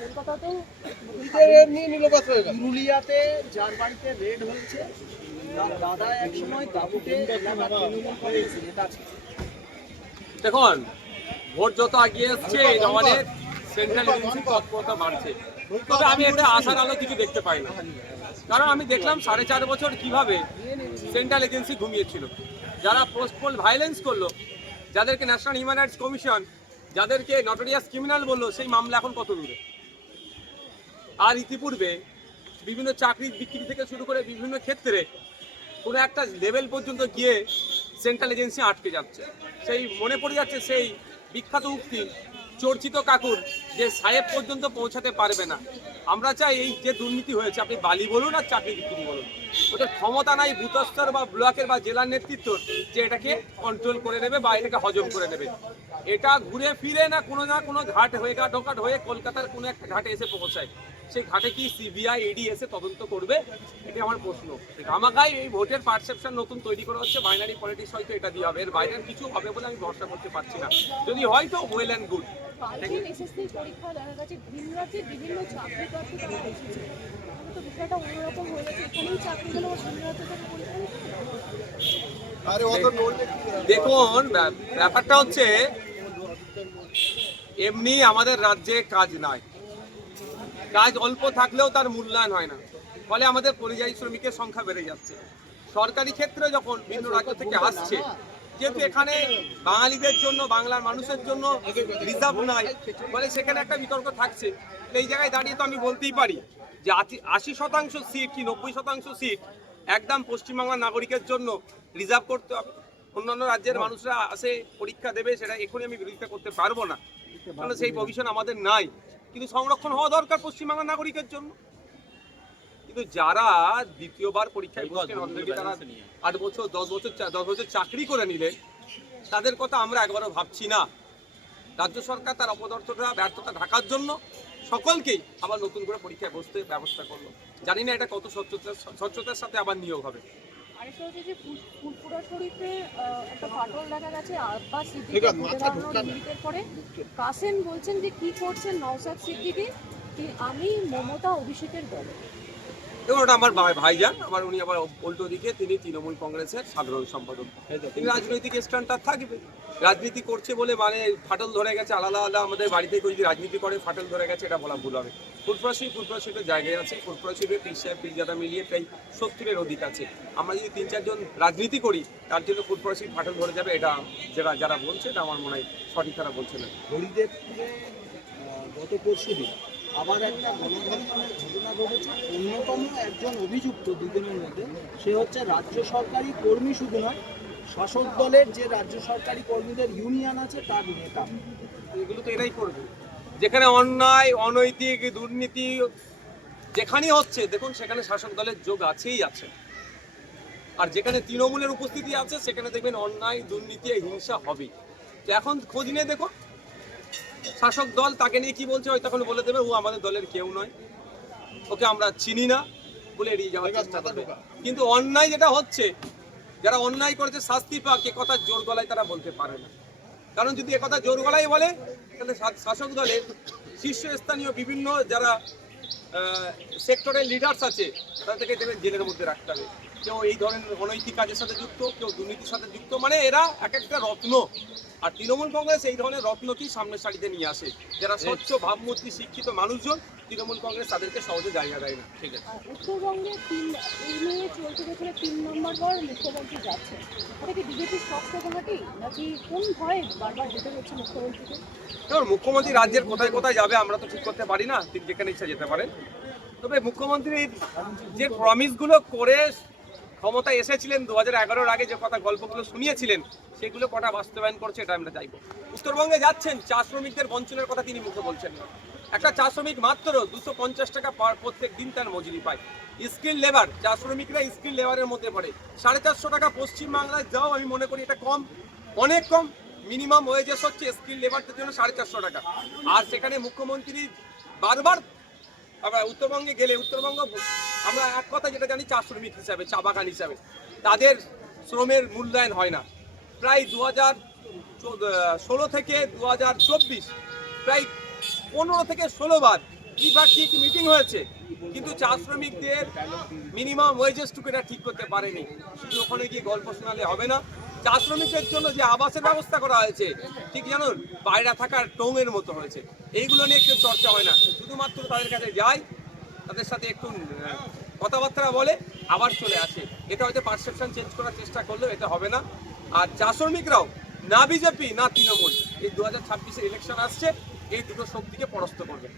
কলকাতাতেও পুরুলিয়াতে যার বাড়িতে রেড হয়েছে তার দাদা একসময় দাপুটে এলাকার তৃণমূল কংগ্রেসের নেতা ছিল। দেখুন, ভোট যত এগিয়ে আসছে এই জওয়ানের সেন্ট্রাল এজেন্সি তৎপরতা বাড়ছে, তবে আমি এটা আশার আলো কিছু দেখতে পাই না। কারণ আমি দেখলাম 4.5 বছর কিভাবে সেন্ট্রাল এজেন্সি ঘুমিয়েছিল, যারা পোস্টপোল ভায়োলেন্স করলো, যাদেরকে ন্যাশনাল হিউম্যান রাইটস কমিশন যাদেরকে নটোরিয়াস ক্রিমিনাল বললো, সেই মামলা এখন কত দূরে। আর ইতিপূর্বে বিভিন্ন চাকরি বিক্রি থেকে শুরু করে বিভিন্ন ক্ষেত্রে কোনো একটা লেভেল পর্যন্ত গিয়ে সেন্ট্রাল এজেন্সি আটকে যাচ্ছে। সেই মনে পড়ে যাচ্ছে সেই বিখ্যাত উক্তি চর্চিত কাকুর, যে সাহেব পর্যন্ত পৌঁছাতে পারবে না। আমরা চাই এই যে দুর্নীতি হয়েছে, আপনি বালি বলুন আর চাকরি বিক্রি বলুন, ওদের ক্ষমতা নাই বুথস্তর বা ব্লকের বা জেলার নেতৃত্ব যে এটাকে কন্ট্রোল করে নেবে বা এটাকে হজম করে নেবে। এটা ঘুরে ফিরে না কোনো ঘাট হয়ে ঢোকাট হয়ে কলকাতার কোনো একটা ঘাটে এসে পৌঁছায়। সেই ঘাটে কি সিবিআই ইডি এসে তদন্ত করবে? এটা আমার প্রশ্ন। আমাকাই এই ভোটের পারসেপশন নতুন তৈরি করা হচ্ছে, বাইনারি পলিটিক্স হয়তো এটা দিয়ে হবে, এর বাইরে কিছু হবে বলে আমি ভরসা করতে পারছি না। যদি হয়তো ওয়েল অ্যান্ড গুড। এসএসসি পরীক্ষা দেখা গেছে ভিন রাজ্যে বিভিন্ন চাকরি প্রার্থী তারা এসেছে, তো বিষয়টা অন্যরকম হয়ে গেছে। এখানেই চাকরি গেলে ভিন রাজ্যে তারা পরীক্ষা দেখুন, ব্যাপারটা হচ্ছে এমনি আমাদের রাজ্যে কাজ নাই, কাজ অল্প থাকলেও তার মূল্যায়ন হয় না, ফলে আমাদের পরিযায়ী শ্রমিকের সংখ্যা বেড়ে যাচ্ছে। সরকারি ক্ষেত্রে যখন ভিন্ন রাজ্য থেকে আসছে, যেহেতু এখানে বাঙালিদের জন্য বাংলার মানুষের জন্য রিজার্ভ নাই, ফলে সেখানে একটা বিতর্ক থাকছে। এই জায়গায় দাঁড়িয়ে তো আমি বলতেই পারি যে 80% সিট কি 90% সিট একদম পশ্চিমবাংলার নাগরিকের জন্য রিজার্ভ করতে হবে। অন্যান্য রাজ্যের মানুষরা আসে পরীক্ষা দেবে, সেটা এখনই আমি বিরোধিতা করতে পারবো না, কারণ সেই প্রভিশন আমাদের নাই। কিন্তু সংরক্ষণ হওয়া দরকার পশ্চিমবাংলার নাগরিকের জন্য। কিন্তু যারা দ্বিতীয়বার পরীক্ষায় বসছেন, অলরেডি তারা 8 বছর 10 বছর চাকরি করে নিলেন, তাদের কথা আমরা একবারও ভাবছি না। রাজ্য সরকার তার অপদার্থতা ব্যর্থতা ঢাকার জন্য সকলকেই আবার নতুন করে পরীক্ষায় বসতে ব্যবস্থা করলো। জানি না এটা কত স্বচ্ছতার সাথে আবার নিয়োগ হবে। আরেকটা হচ্ছে যে ফুলপুরা শরীফে একটা ফাটল দেখা গেছে আব্বাস সিদ্দিকের মিলিটের পরে কাসেম বলছেন যে কি করছেন নওশাদ সিদ্দিকী, আমি মমতা অভিষেকের দলে। এবং ওটা আমার ভাইজান, উনি আবার উল্টো দিকে তিনি তৃণমূল কংগ্রেসের সাধারণ সম্পাদক, তিনি রাজনৈতিক স্ট্যান্ডটা থাকবে। রাজনীতি করছে বলে মানে ফাটল ধরে গেছে, আলাদা আলাদা আমাদের বাড়িতে কেউ যদি রাজনীতি করে ফাটল ধরে গেছে, এটা বলা ভুল হবে। ফুরফুরা শরীফের জায়গায় আছে, ফুরফুরা শরীফের পীর সাহেব পীরজাদা মিলিয়ে প্রায় 70-এর অধিক আছে। আমরা যদি 3-4 জন রাজনীতি করি, তার জন্য ফুরফুরা শরীফ ফাটল ধরে যাবে, এটা যারা বলছে এটা আমার মনে হয় সঠিক তারা বলছে না। হরিদেবপুরে গত পরশুদিন আবার একটা গণধর্ষণের ঘটনা ঘটেছে। অন্যতম একজন অভিযুক্ত দুজনের মধ্যে, সে হচ্ছে রাজ্য সরকারি কর্মী, শুধু নয় শাসক দলের যে রাজ্য সরকারি কর্মীদের ইউনিয়ন আছে তার নেতা। এগুলো তো এরাই করবে, যেখানে অন্যায় অনৈতিক দুর্নীতি যেখানেই হচ্ছে দেখুন সেখানে শাসক দলের যোগ আছেই আছে। আর যেখানে তৃণমূলের উপস্থিতি আছে সেখানে দেখবেন অন্যায় দুর্নীতি হিংসা হবেই। তো এখন খোঁজ নিয়ে দেখো শাসক দল তাকে নিয়ে কি বলছে, হয়তো তখন বলে দেবে ও আমাদের দলের কেউ নয়, ওকে আমরা চিনি না বলে এড়িয়ে যাওয়ার চেষ্টা করবে। কিন্তু অন্যায় যেটা হচ্ছে, যারা অন্যায় করেছে শাস্তি পাক, এ কথা জোর গলায় তারা বলতে পারে না। কারণ যদি একথা জোর গলায় বলে, তাহলে শাসক দলের শীর্ষস্থানীয় বিভিন্ন যারা সেক্টরের লিডার্স আছে তাদেরকে দেখবেন জেলের মধ্যে রাখতে হবে। কেউ এই ধরনের অনৈতিক কাজের সাথে যুক্ত, কেউ দুর্নীতির সাথে যুক্ত, মানে এরা এক একটা রত্ন। আর তৃণমূল কংগ্রেস এই ধরনের রত্নকেই সামনের সারিতে নিয়ে আসে। যারা স্বচ্ছ ভাবমূর্তি শিক্ষিত মানুষজন, তৃণমূল কংগ্রেস তাদেরকে সহজে জায়গা দেয় না। ঠিক আছে, উত্তরবঙ্গে এই নিয়ে চলতে বছরে 3 নম্বর বার মুখ্যমন্ত্রী যাচ্ছে, এটা কি বিজেপির শক্ত ঘাঁটি নাকি কোন ভয়ে বারবার যেতে হচ্ছে মুখ্যমন্ত্রীকে? দেখুন, মুখ্যমন্ত্রী রাজ্যের কোথায় কোথায় যাবে আমরা তো ঠিক করতে পারি না, তিনি যেখানে ইচ্ছা যেতে পারেন। তবে মুখ্যমন্ত্রীর যে প্রমিসগুলো করে ক্ষমতায় এসেছিলেন 2011-এর আগে, যে কথা গল্পগুলো শুনিয়েছিলেন, সেগুলো কটা বাস্তবায়ন করছে এটা আমরা চাইবো। উত্তরবঙ্গে যাচ্ছেন, চা শ্রমিকদের বঞ্চনের কথা তিনি মুখে বলছেন না। একটা চা শ্রমিক মাত্র 250 টাকা প্রত্যেক দিন তার মজুরি পায়। স্কিল লেবার, চা শ্রমিকরা স্কিল লেবারের মধ্যে পড়ে। 450 টাকা পশ্চিমবাংলায় যাও, আমি মনে করি এটা কম, অনেক কম। মিনিমাম ওয়েজেস হচ্ছে স্কিল লেবারদের জন্য 450 টাকা। আর সেখানে মুখ্যমন্ত্রী বারবার আবার উত্তরবঙ্গে গেলে, উত্তরবঙ্গ আমরা এক কথা যেটা জানি, চা শ্রমিক হিসাবে, চা বাগান হিসাবে তাদের শ্রমের মূল্যায়ন হয় না। প্রায় 2016 থেকে 2024 প্রায় 15 থেকে 16 বার দ্বিপাক্ষিক মিটিং হয়েছে, কিন্তু চা শ্রমিকদের মিনিমাম ওয়েজেসটুকু এটা ঠিক করতে পারেনি। শুধু ওখানে গিয়ে গল্প শোনালে হবে না। চা শ্রমিকদের জন্য যে আবাসের ব্যবস্থা করা হয়েছে, ঠিক জানুন বাইরে থাকার টোঙের মতো হয়েছে, এইগুলো নিয়ে কেউ চর্চা হয় না। শুধুমাত্র তাদের কাছে যায়, তাদের সাথে একটু কথাবার্তা বলে, আবার চলে আসে। এটা হয়তো পারসেপশন চেঞ্জ করার চেষ্টা করলেও এটা হবে না। আর চা শ্রমিকরাও না বিজেপি না তৃণমূল, এই 2026-এর ইলেকশন আসছে, এই দুটো শক্তিকে পরাস্ত করবে।